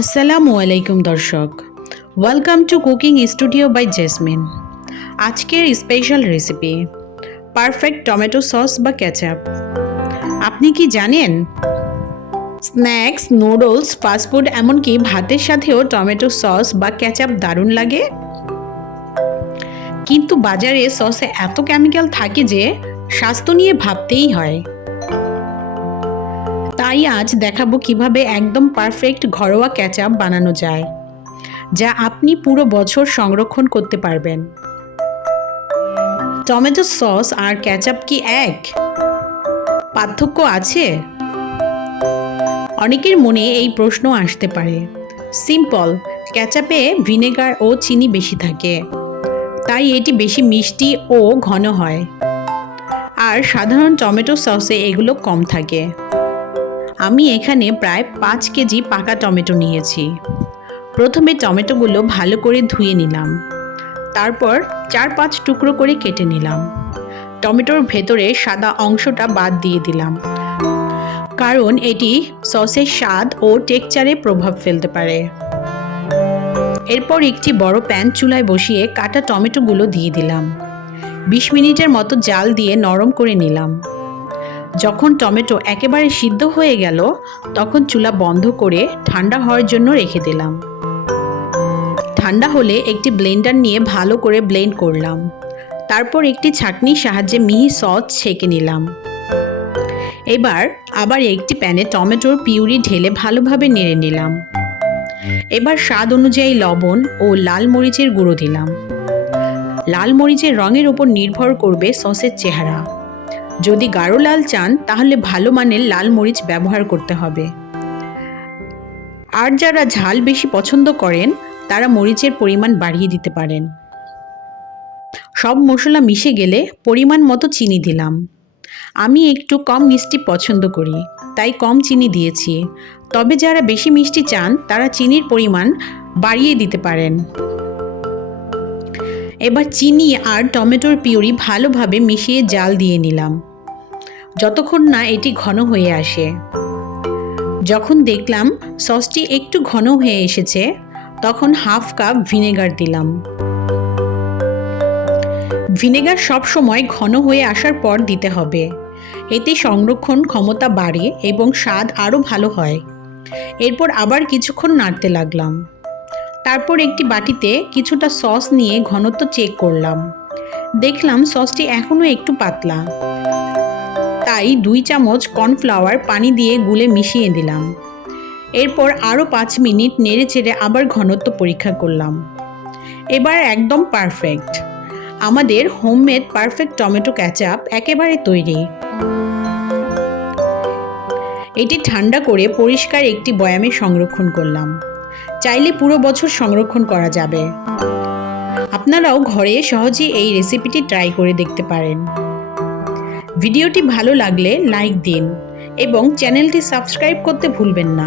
আসসালামু আলাইকুম দর্শক। Welcome to cooking studio by Jasmine আজকের special recipe perfect tomato sauce বা ক্যাচাপ আপনি কি জানেন? স্ন্যাক্স নুডলস ফাস্টফুড এমনকি ভাতের সাথেও টমেটো সস বা ক্যাচাপ দারুণ লাগে। কিন্তু বাজারে সসে এত কেমিক্যাল থাকে যে, স্বাস্থ্য নিয়ে ভাবতেই হয়। তাই আজ দেখাবো কীভাবে একদম পারফেক্ট ঘরোয়া ক্যাচআপ বানানো যায়, যা আপনি পুরো বছর সংরক্ষণ করতে পারবেন। টমেটো সস আর ক্যাচআপ কি এক? পার্থক্য আছে? অনেকের মনে এই প্রশ্ন আসতে পারে। সিম্পল ক্যাচাপে ভিনেগার ও চিনি বেশি থাকে, তাই এটি বেশি মিষ্টি ও ঘন হয়। আর সাধারণ টমেটো সসে এগুলো কম থাকে। আমি এখানে প্রায় পাঁচ কেজি পাকা টমেটো নিয়েছি। প্রথমে টমেটোগুলো ভালো করে ধুয়ে নিলাম। তারপর চার পাঁচ টুকরো করে কেটে নিলাম। টমেটোর ভেতরে সাদা অংশটা বাদ দিয়ে দিলাম। কারণ এটি সসের স্বাদ ও টেকচারে প্রভাব ফেলতে পারে। এরপর একটি বড় প্যান চুলায় বসিয়ে কাটা টমেটোগুলো দিয়ে দিলাম। বিশ মিনিটের মতো জাল দিয়ে নরম করে নিলাম। যখন টমেটো একেবারে সিদ্ধ হয়ে গেল, তখন চুলা বন্ধ করে ঠান্ডা হওয়ার জন্য রেখে দিলাম। ঠান্ডা হলে একটি ব্লেন্ডার নিয়ে ভালো করে ব্লেন্ড করলাম। তারপর একটি ছাঁকনির সাহায্যে মিহি সস ছেঁকে নিলাম। এবার আবার একটি প্যানে টমেটোর পিউরি ঢেলে ভালোভাবে নেড়ে নিলাম। এবার স্বাদ অনুযায়ী লবণ ও লাল মরিচের গুঁড়ো দিলাম। লাল মরিচের রঙের উপর নির্ভর করবে সসের চেহারা। যদি গাঢ় লাল চান, তাহলে ভালো মানের লাল মরিচ ব্যবহার করতে হবে। আর যারা ঝাল বেশি পছন্দ করেন, তারা মরিচের পরিমাণ বাড়িয়ে দিতে পারেন। সব মশলা মিশে গেলে পরিমাণ মতো চিনি দিলাম। আমি একটু কম মিষ্টি পছন্দ করি, তাই কম চিনি দিয়েছি। তবে যারা বেশি মিষ্টি চান, তারা চিনির পরিমাণ বাড়িয়ে দিতে পারেন। এবার চিনি আর টমেটোর পিউরি ভালোভাবে মিশিয়ে জাল দিয়ে নিলাম। যতক্ষণ না এটি ঘন হয়ে আসে। যখন দেখলাম সসটি একটু ঘন হয়ে এসেছে, তখন হাফ কাপ ভিনেগার দিলাম। ভিনেগার সব সময় ঘন হয়ে আসার পর দিতে হবে। এতে সংরক্ষণ ক্ষমতা বাড়ে এবং স্বাদ আরও ভালো হয়। এরপর আবার কিছুক্ষণ নাড়তে লাগলাম। তারপর একটি বাটিতে কিছুটা সস নিয়ে ঘনত্ব চেক করলাম। দেখলাম সসটি এখনও একটু পাতলা। তাই দুই চামচ কর্নফ্লাওয়ার পানি দিয়ে গুলে মিশিয়ে দিলাম। এরপর আরও পাঁচ মিনিট নেড়ে চেড়ে আবার ঘনত্ব পরীক্ষা করলাম। এবার একদম পারফেক্ট। আমাদের হোমমেড পারফেক্ট টমেটো ক্যাচাপ একেবারে তৈরি। এটি ঠান্ডা করে পরিষ্কার একটি বয়ামে সংরক্ষণ করলাম। চাইলে পুরো বছর সংরক্ষণ করা যাবে। আপনারাও ঘরে সহজেই এই রেসিপিটি ট্রাই করে দেখতে পারেন। ভিডিওটি ভালো লাগলে লাইক দিন এবং চ্যানেলটি সাবস্ক্রাইব করতে ভুলবেন না।